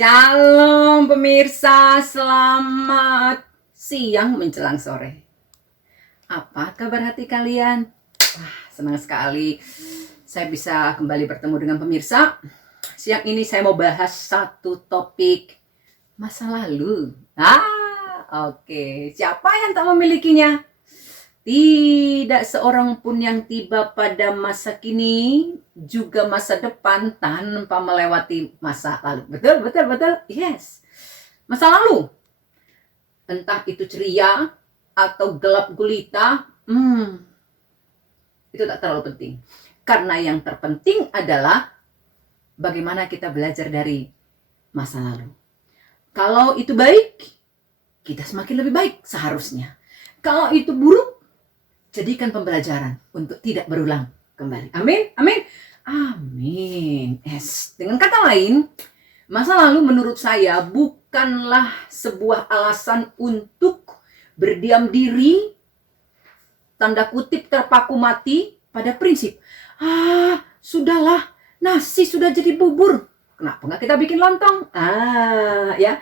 Shalom pemirsa, selamat siang menjelang sore. Apa kabar hati kalian? Wah, senang sekali saya bisa kembali bertemu dengan pemirsa. Siang ini saya mau bahas satu topik masa lalu. Oke. Siapa yang tak memilikinya? Tidak seorang pun yang tiba pada masa kini juga masa depan tanpa melewati masa lalu. Betul. Yes. Masa lalu, entah itu ceria atau gelap gulita, itu tak terlalu penting. Karena yang terpenting adalah bagaimana kita belajar dari masa lalu. Kalau itu baik, kita semakin lebih baik seharusnya. Kalau itu buruk, jadikan pembelajaran untuk tidak berulang kembali. Amin. Yes. Dengan kata lain, masa lalu menurut saya bukanlah sebuah alasan untuk berdiam diri, tanda kutip terpaku mati pada prinsip. Sudahlah, nasi sudah jadi bubur. Kenapa nggak kita bikin lontong? Ya.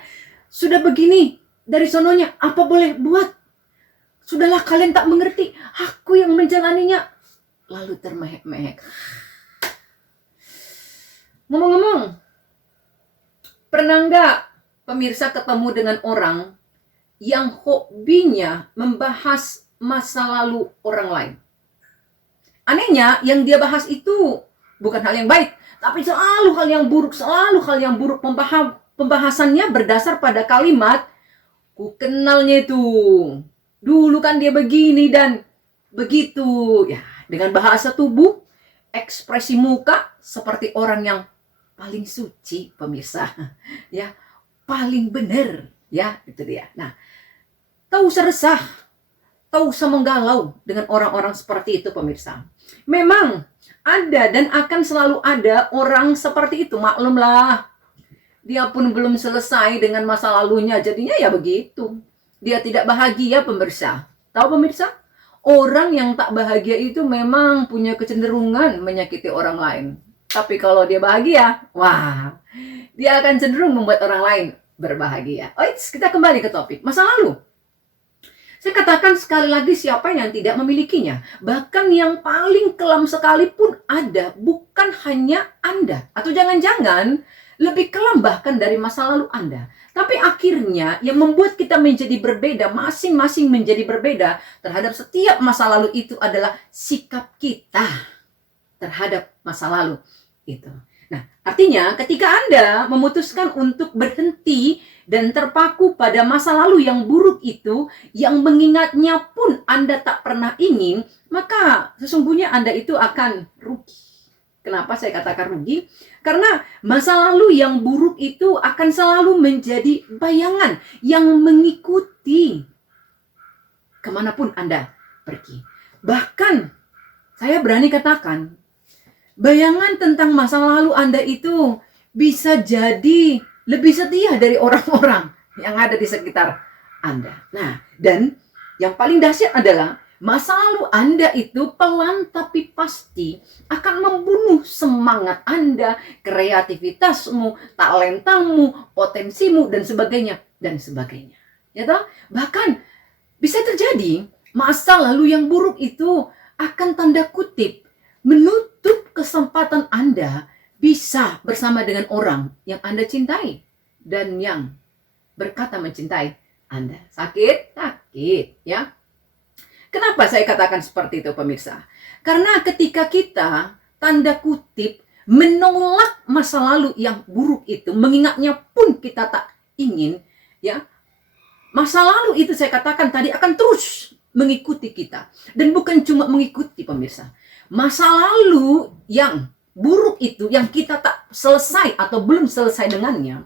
Sudah begini, dari sononya, apa boleh buat? Sudahlah, kalian tak mengerti, aku yang menjalaninya. Lalu termehek-mehek. Ngomong-ngomong, pernah nggak pemirsa ketemu dengan orang yang hobinya membahas masa lalu orang lain? Anehnya, yang dia bahas itu bukan hal yang baik, tapi selalu hal yang buruk, Pembahasannya berdasar pada kalimat, ku kenalnya itu. Dulu kan dia begini dan begitu. Ya, dengan bahasa tubuh, ekspresi muka seperti orang yang paling suci, pemirsa. Ya, paling benar. Ya, itu dia. Nah, tak usah resah, tak usah menggalau dengan orang-orang seperti itu, pemirsa. Memang ada dan akan selalu ada orang seperti itu. Maklumlah, dia pun belum selesai dengan masa lalunya, jadinya ya begitu. Dia tidak bahagia, pemirsa. Tahu pemirsa? Orang yang tak bahagia itu memang punya kecenderungan menyakiti orang lain. Tapi kalau dia bahagia, wah, dia akan cenderung membuat orang lain berbahagia. Kita kembali ke topik masa lalu. Saya katakan sekali lagi, siapa yang tidak memilikinya? Bahkan yang paling kelam sekalipun ada, bukan hanya Anda. Atau jangan-jangan lebih kelam bahkan dari masa lalu Anda. Tapi akhirnya yang membuat kita menjadi berbeda, masing-masing menjadi berbeda terhadap setiap masa lalu itu adalah sikap kita terhadap masa lalu itu. Nah, artinya ketika Anda memutuskan untuk berhenti dan terpaku pada masa lalu yang buruk itu, yang mengingatnya pun Anda tak pernah ingin, maka sesungguhnya Anda itu akan rugi. Kenapa saya katakan rugi? Karena masa lalu yang buruk itu akan selalu menjadi bayangan yang mengikuti kemanapun Anda pergi. Bahkan, saya berani katakan, bayangan tentang masa lalu Anda itu bisa jadi lebih setia dari orang-orang yang ada di sekitar Anda. Nah, dan yang paling dahsyat adalah masa lalu Anda itu pelan tapi pasti akan membunuh semangat Anda, kreativitasmu, talentamu, potensimu, dan sebagainya. Ya toh? Bahkan bisa terjadi masa lalu yang buruk itu akan tanda kutip menutup kesempatan Anda bisa bersama dengan orang yang Anda cintai dan yang berkata mencintai Anda. Sakit, ya. Kenapa saya katakan seperti itu, pemirsa? Karena ketika kita, tanda kutip, menolak masa lalu yang buruk itu, mengingatnya pun kita tak ingin, ya, masa lalu itu saya katakan tadi akan terus mengikuti kita. Dan bukan cuma mengikuti, pemirsa. Masa lalu yang buruk itu, yang kita tak selesai atau belum selesai dengannya,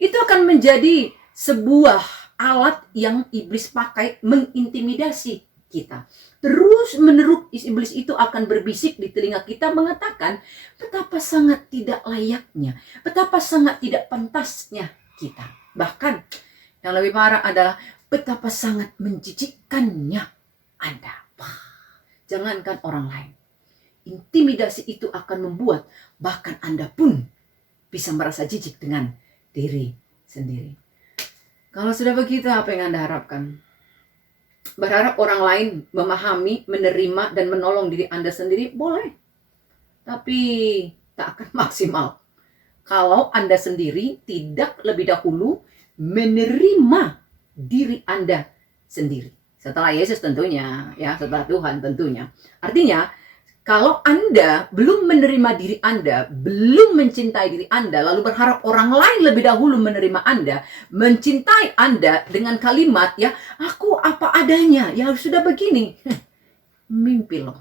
itu akan menjadi sebuah alat yang iblis pakai mengintimidasi kita. Terus menerus iblis itu akan berbisik di telinga kita mengatakan betapa sangat tidak layaknya, betapa sangat tidak pantasnya kita. Bahkan yang lebih parah adalah betapa sangat menjijikkannya Anda. Jangankan orang lain, intimidasi itu akan membuat bahkan Anda pun bisa merasa jijik dengan diri sendiri. Kalau sudah begitu, apa yang Anda harapkan? Berharap orang lain memahami, menerima, dan menolong diri Anda sendiri, boleh. Tapi tak akan maksimal kalau Anda sendiri tidak lebih dahulu menerima diri Anda sendiri. Setelah Yesus tentunya, ya, setelah Tuhan tentunya. Artinya, kalau Anda belum menerima diri Anda, belum mencintai diri Anda, lalu berharap orang lain lebih dahulu menerima Anda, mencintai Anda dengan kalimat, ya, aku apa adanya, ya sudah begini. Mimpi loh.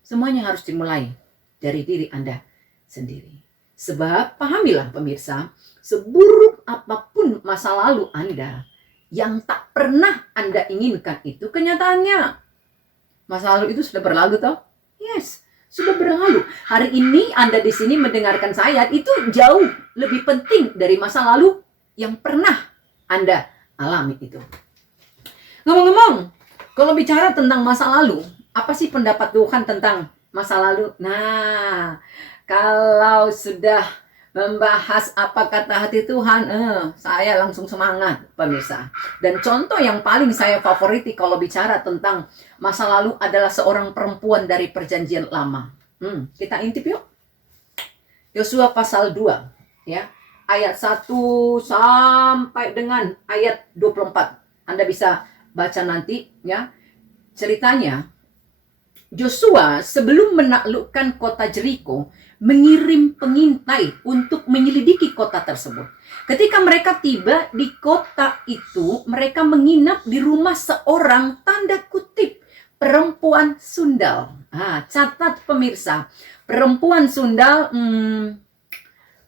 Semuanya harus dimulai dari diri Anda sendiri. Sebab, pahamilah pemirsa, seburuk apapun masa lalu Anda, yang tak pernah Anda inginkan itu kenyataannya. Masa lalu itu sudah berlalu toh? Yes, sudah berlalu. Hari ini Anda di sini mendengarkan saya, itu jauh lebih penting dari masa lalu yang pernah Anda alami itu. Ngomong-ngomong, kalau bicara tentang masa lalu, apa sih pendapat Tuhan tentang masa lalu? Nah, kalau sudah membahas apa kata hati Tuhan, saya langsung semangat pemirsa. Dan contoh yang paling saya favoriti kalau bicara tentang masa lalu adalah seorang perempuan dari perjanjian lama. Kita intip yuk. Yosua pasal 2, ya, ayat 1 sampai dengan ayat 24. Anda bisa baca nanti, ya. Ceritanya, Yosua sebelum menaklukkan kota Jeriko mengirim pengintai untuk menyelidiki kota tersebut. Ketika mereka tiba di kota itu, mereka menginap di rumah seorang tanda kutip perempuan sundal. Catat pemirsa, perempuan sundal,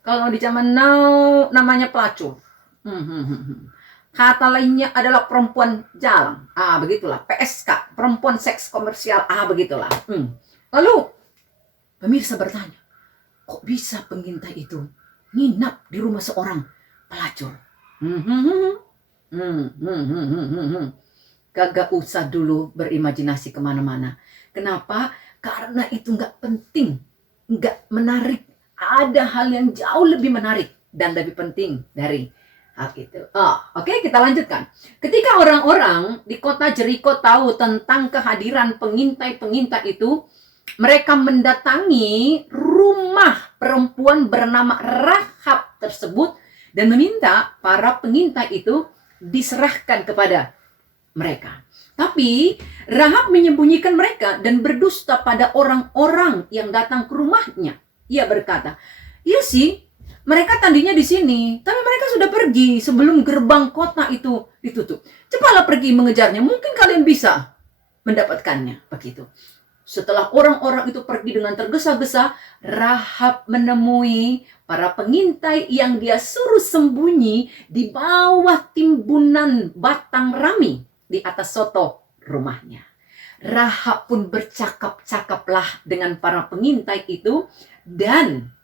kalau di zaman now namanya pelacur. Kata lainnya adalah perempuan jalan. Begitulah. PSK, perempuan seks komersial. Begitulah. Lalu pemirsa bertanya, kok bisa pengintai itu nginap di rumah seorang pelacur? Kagak usah dulu berimajinasi kemana-mana. Kenapa? Karena itu nggak penting, nggak menarik. Ada hal yang jauh lebih menarik dan lebih penting dari hal itu. Oke, kita lanjutkan. Ketika orang-orang di kota Jeriko tahu tentang kehadiran pengintai-pengintai itu, mereka mendatangi rumah perempuan bernama Rahab tersebut dan meminta para pengintai itu diserahkan kepada mereka. Tapi Rahab menyembunyikan mereka dan berdusta pada orang-orang yang datang ke rumahnya. Ia berkata, iya sih, mereka tadinya di sini, tapi mereka sudah pergi sebelum gerbang kota itu ditutup. Cepatlah pergi mengejarnya, mungkin kalian bisa mendapatkannya. Begitu. Setelah orang-orang itu pergi dengan tergesa-gesa, Rahab menemui para pengintai yang dia suruh sembunyi di bawah timbunan batang rami di atas soto rumahnya. Rahab pun bercakap-cakaplah dengan para pengintai itu dan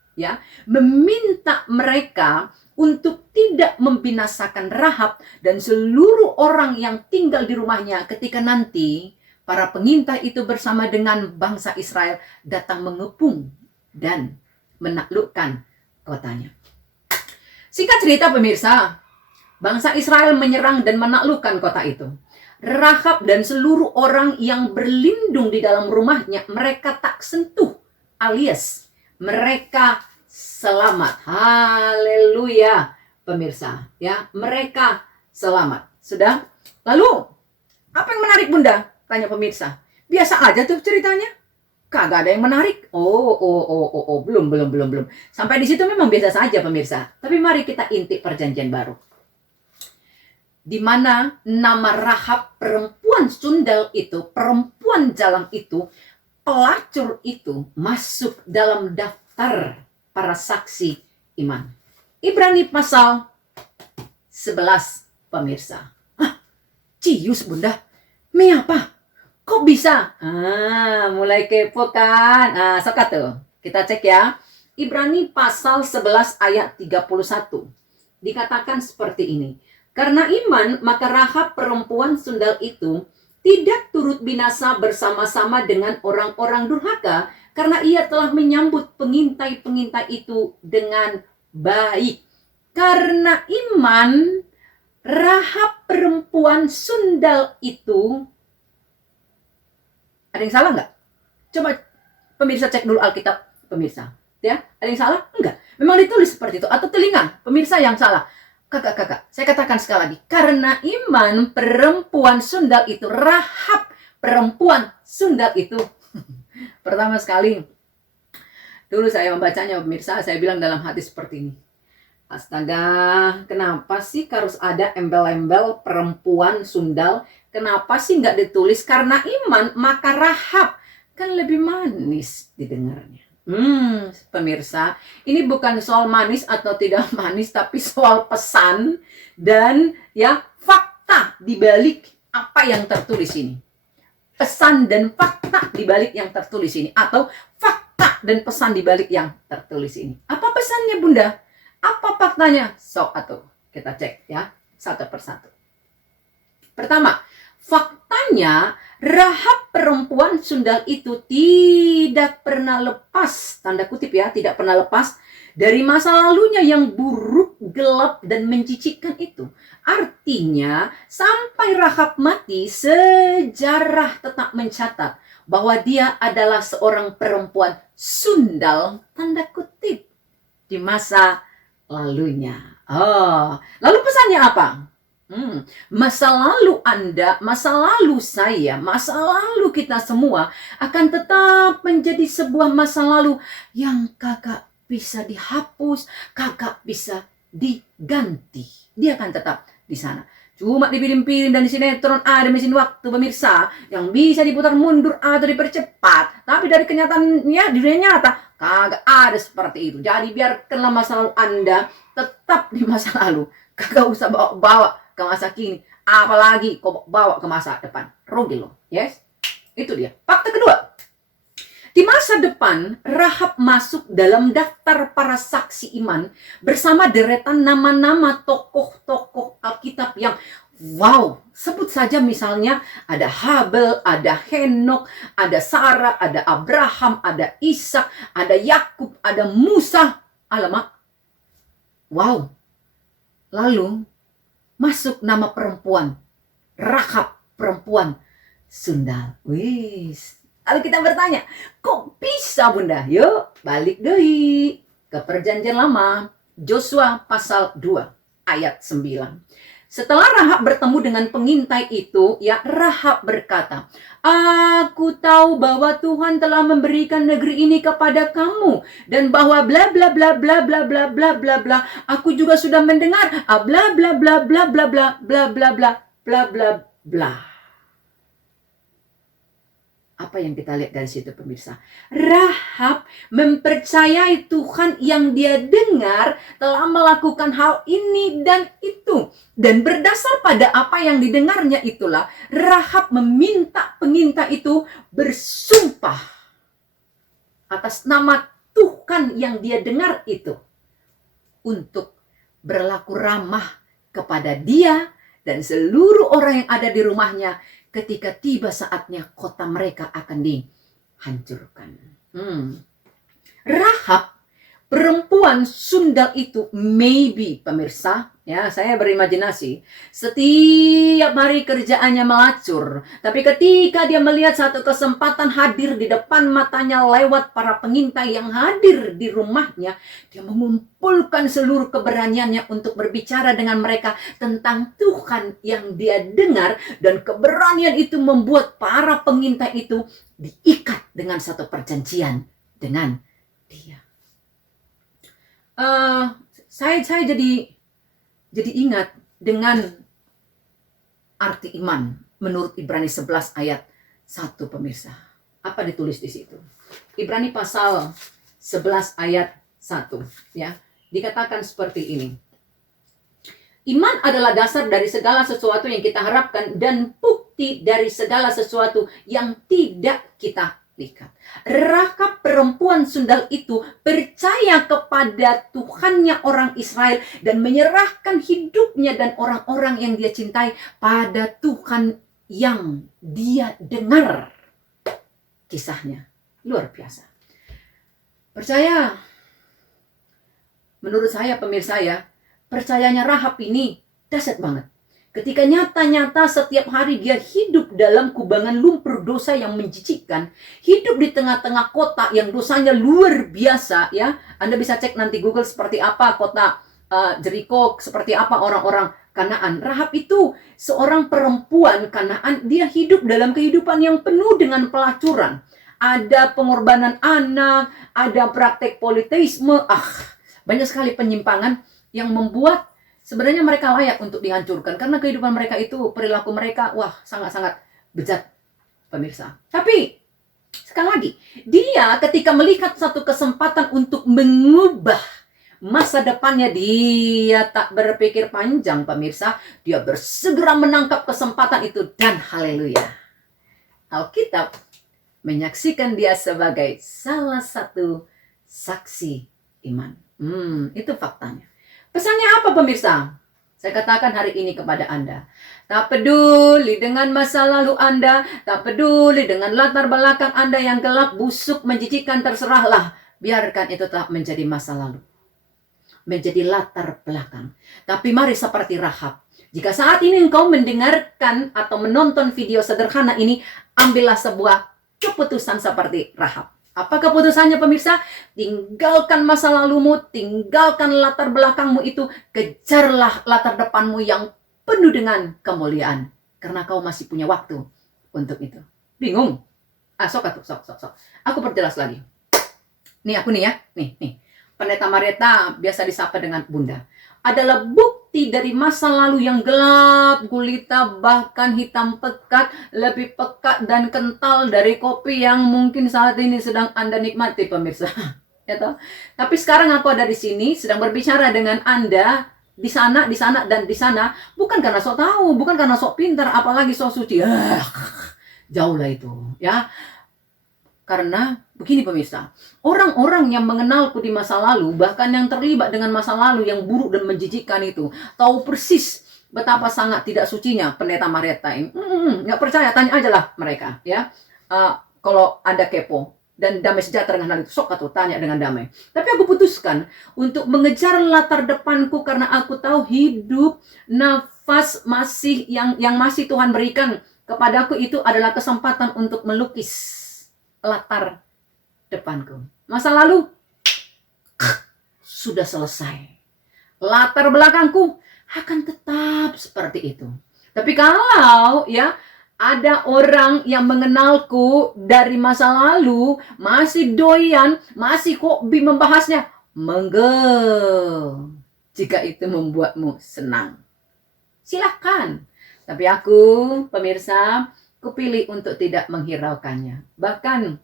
meminta mereka untuk tidak membinasakan Rahab dan seluruh orang yang tinggal di rumahnya ketika nanti para pengintai itu bersama dengan bangsa Israel datang mengepung dan menaklukkan kotanya. Singkat cerita pemirsa, bangsa Israel menyerang dan menaklukkan kota itu. Rahab dan seluruh orang yang berlindung di dalam rumahnya mereka tak sentuh, alias mereka selamat. Haleluya pemirsa, ya, mereka selamat. Sudah? Lalu apa yang menarik Bunda? Tanya pemirsa. Biasa aja tuh ceritanya. Kagak ada yang menarik. Belum. Sampai di situ memang biasa saja pemirsa. Tapi mari kita intip perjanjian baru. Di mana nama Rahab perempuan sundal itu, perempuan jalang itu, pelacur itu masuk dalam daftar para saksi iman. Ibrani pasal 11 pemirsa. Cius Bunda. Mi apa? Kok bisa? Mulai kepo kan? Sokat tuh. Kita cek ya. Ibrani pasal 11 ayat 31. Dikatakan seperti ini. Karena iman, maka Rahab perempuan sundal itu tidak turut binasa bersama-sama dengan orang-orang durhaka karena ia telah menyambut pengintai-pengintai itu dengan baik. Karena iman, Rahab perempuan sundal itu, ada yang salah nggak? Coba pemirsa cek dulu Alkitab, pemirsa. Ya, ada yang salah? Enggak. Memang ditulis seperti itu. Atau telinga pemirsa yang salah. Kakak, saya katakan sekali lagi. Karena iman perempuan sundal itu, Rahab perempuan sundal itu. Pertama sekali, dulu saya membacanya pemirsa, saya bilang dalam hati seperti ini. Astaga, kenapa sih harus ada embel-embel perempuan sundal? Kenapa sih nggak ditulis karena iman, maka Rahab kan lebih manis didengarnya. Pemirsa, ini bukan soal manis atau tidak manis, tapi soal pesan dan ya fakta di balik apa yang tertulis ini. Pesan dan fakta di balik yang tertulis ini, atau fakta dan pesan di balik yang tertulis ini. Apa pesannya, Bunda? Apa faktanya? Atau kita cek ya satu persatu. Pertama, faktanya Rahab perempuan sundal itu tidak pernah lepas, tanda kutip ya, tidak pernah lepas dari masa lalunya yang buruk, gelap, dan mencicikkan itu. Artinya, sampai Rahab mati, sejarah tetap mencatat bahwa dia adalah seorang perempuan sundal, tanda kutip, di masa lalunya. Lalu pesannya apa? Masa lalu Anda, masa lalu saya, masa lalu kita semua akan tetap menjadi sebuah masa lalu yang kakak bisa dihapus, kakak bisa diganti. Dia akan tetap di sana. Cuma di film-film dan di sinetron ada mesin waktu pemirsa yang bisa diputar mundur atau dipercepat. Tapi dari kenyataannya di dunia nyata kagak ada seperti itu. Jadi biarkanlah masa lalu Anda tetap di masa lalu. Kagak usah bawa ke masa kini, apalagi kau bawa ke masa depan, rugi loh. Yes, itu dia. Fakta kedua, di masa depan Rahab masuk dalam daftar para saksi iman bersama deretan nama-nama tokoh-tokoh Alkitab yang wow. Sebut saja misalnya ada Habel, ada Henok, ada Sarah, ada Abraham, ada Ishak, ada Yakub, ada Musa. Alamak, wow. Lalu masuk nama perempuan, Rahab perempuan sundal. Wis. Lalu kita bertanya, kok bisa Bunda? Yuk balik deh ke perjanjian lama. Joshua pasal 2 ayat 9. Setelah Rahab bertemu dengan pengintai itu, ya Rahab berkata, aku tahu bahwa Tuhan telah memberikan negeri ini kepada kamu dan bahwa bla bla bla bla bla bla bla bla bla. Aku juga sudah mendengar bla bla bla bla bla bla bla bla bla bla bla bla. Apa yang kita lihat dari situ pemirsa? Rahab mempercayai Tuhan yang dia dengar telah melakukan hal ini dan itu. Dan berdasar pada apa yang didengarnya itulah Rahab meminta pengintai itu bersumpah atas nama Tuhan yang dia dengar itu untuk berlaku ramah kepada dia dan seluruh orang yang ada di rumahnya ketika tiba saatnya kota mereka akan dihancurkan. Rahab perempuan sundal itu, maybe pemirsa, ya saya berimajinasi, setiap hari kerjaannya melacur, tapi ketika dia melihat satu kesempatan hadir di depan matanya lewat para pengintai yang hadir di rumahnya, dia mengumpulkan seluruh keberaniannya untuk berbicara dengan mereka tentang Tuhan yang dia dengar, dan keberanian itu membuat para pengintai itu diikat dengan satu perjanjian dengan dia. Saya jadi ingat dengan arti iman menurut Ibrani 11 ayat 1 pemirsa. Apa ditulis di situ? Ibrani pasal 11 ayat 1 ya. Dikatakan seperti ini. Iman adalah dasar dari segala sesuatu yang kita harapkan dan bukti dari segala sesuatu yang tidak kita lihat. Rahab perempuan sundal itu percaya kepada Tuhannya orang Israel dan menyerahkan hidupnya dan orang-orang yang dia cintai pada Tuhan yang dia dengar. Kisahnya luar biasa. Percaya, menurut saya pemirsa ya, percayanya Rahab ini dahsyat banget. Ketika nyata-nyata setiap hari dia hidup dalam kubangan lumpur dosa yang menjijikkan, hidup di tengah-tengah kota yang dosanya luar biasa, ya. Anda bisa cek nanti Google seperti apa kota Jericho, seperti apa orang-orang Kanaan. Rahab itu seorang perempuan Kanaan, dia hidup dalam kehidupan yang penuh dengan pelacuran. Ada pengorbanan anak, ada praktek politeisme, banyak sekali penyimpangan yang membuat sebenarnya mereka layak untuk dihancurkan karena kehidupan mereka itu, perilaku mereka, sangat-sangat bejat, pemirsa. Tapi sekali lagi, dia ketika melihat satu kesempatan untuk mengubah masa depannya, dia tak berpikir panjang, pemirsa. Dia bersegera menangkap kesempatan itu dan haleluya, Alkitab menyaksikan dia sebagai salah satu saksi iman. Itu faktanya. Pesannya apa, pemirsa? Saya katakan hari ini kepada Anda. Tak peduli dengan masa lalu Anda, tak peduli dengan latar belakang Anda yang gelap, busuk, menjijikkan, terserahlah. Biarkan itu tak menjadi masa lalu, menjadi latar belakang. Tapi mari seperti Rahab. Jika saat ini engkau mendengarkan atau menonton video sederhana ini, ambillah sebuah keputusan seperti Rahab. Apa keputusannya, pemirsa? Tinggalkan masa lalumu, tinggalkan latar belakangmu itu, kejarlah latar depanmu yang penuh dengan kemuliaan. Karena kau masih punya waktu untuk itu. Bingung? Sok. Aku perjelas lagi. Nih aku nih ya, nih. Pendeta Marieta, biasa disapa dengan Bunda, adalah bukti dari masa lalu yang gelap, gulita, bahkan hitam pekat, lebih pekat dan kental dari kopi yang mungkin saat ini sedang Anda nikmati, pemirsa. Ya toh? Tapi sekarang aku ada di sini, sedang berbicara dengan Anda di sana, dan di sana, bukan karena sok tahu, bukan karena sok pintar, apalagi sok suci. Jauh lah itu, ya. Karena begini, pemirsa, orang-orang yang mengenalku di masa lalu, bahkan yang terlibat dengan masa lalu yang buruk dan menjijikkan itu, tahu persis betapa sangat tidak sucinya pendeta Marieta ini. Nggak percaya, tanya aja lah mereka, ya. Kalau Anda kepo dan damai sejahtera dengan hal itu, sok atau tanya dengan damai. Tapi aku putuskan untuk mengejar latar depanku karena aku tahu hidup, nafas masih yang masih Tuhan berikan kepadaku itu adalah kesempatan untuk melukis latar depanku. Masa lalu sudah selesai. Latar belakangku akan tetap seperti itu. Tapi kalau ya ada orang yang mengenalku dari masa lalu, masih doyan, masih hobi membahasnya, monggo. Jika itu membuatmu senang, silakan. Tapi aku, pemirsa, kupilih untuk tidak menghiraukannya. Bahkan,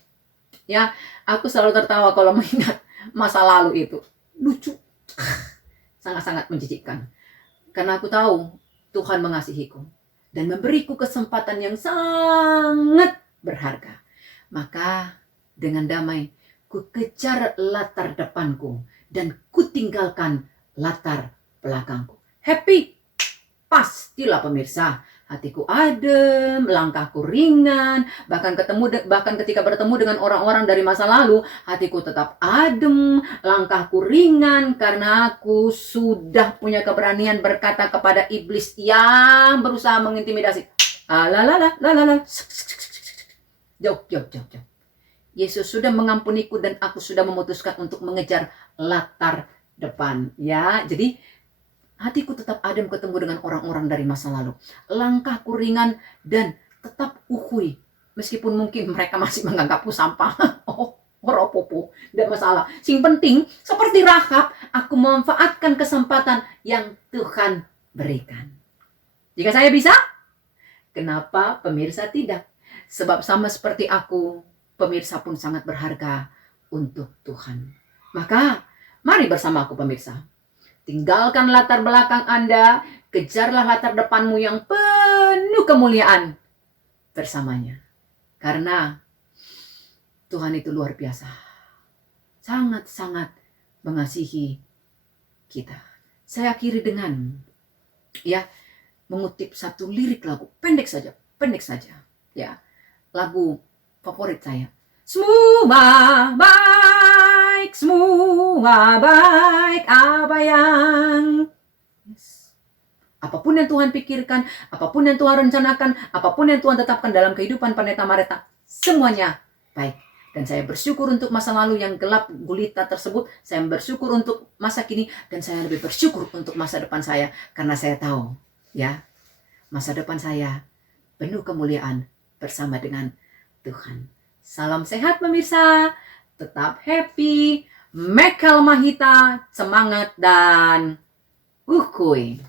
ya, aku selalu tertawa kalau mengingat masa lalu itu. Lucu. Sangat-sangat menjijikkan. Karena aku tahu Tuhan mengasihiku dan memberiku kesempatan yang sangat berharga. Maka dengan damai, ku kejar latar depanku dan ku tinggalkan latar belakangku. Happy? Pastilah, pemirsa. Hatiku adem, langkahku ringan, bahkan ketika bertemu dengan orang-orang dari masa lalu, hatiku tetap adem, langkahku ringan, karena aku sudah punya keberanian berkata kepada iblis yang berusaha mengintimidasi. Jauh. Yesus sudah mengampuniku dan aku sudah memutuskan untuk mengejar latar depan. Ya, jadi hatiku tetap adem ketemu dengan orang-orang dari masa lalu. Langkahku ringan dan tetap uhui. Meskipun mungkin mereka masih menganggapku sampah. Oropopo, tidak masalah. Sing penting, seperti Rahab, aku memanfaatkan kesempatan yang Tuhan berikan. Jika saya bisa, kenapa pemirsa tidak? Sebab sama seperti aku, pemirsa pun sangat berharga untuk Tuhan. Maka, mari bersama aku, pemirsa. Tinggalkan latar belakang Anda, kejarlah latar depanmu yang penuh kemuliaan bersamanya. Karena Tuhan itu luar biasa. Sangat-sangat mengasihi kita. Saya akhiri dengan mengutip satu lirik lagu, pendek saja. Ya, lagu favorit saya. Semua baik, apa yang apapun yang Tuhan pikirkan, apapun yang Tuhan rencanakan, apapun yang Tuhan tetapkan dalam kehidupan Pendeta Mareta, semuanya baik. Dan saya bersyukur untuk masa lalu yang gelap gulita tersebut. Saya bersyukur untuk masa kini. Dan saya lebih bersyukur untuk masa depan saya. Karena saya tahu, ya, masa depan saya penuh kemuliaan bersama dengan Tuhan. Salam sehat pemirsa. Tetap happy. Mekal Mahita. Semangat dan uhuy.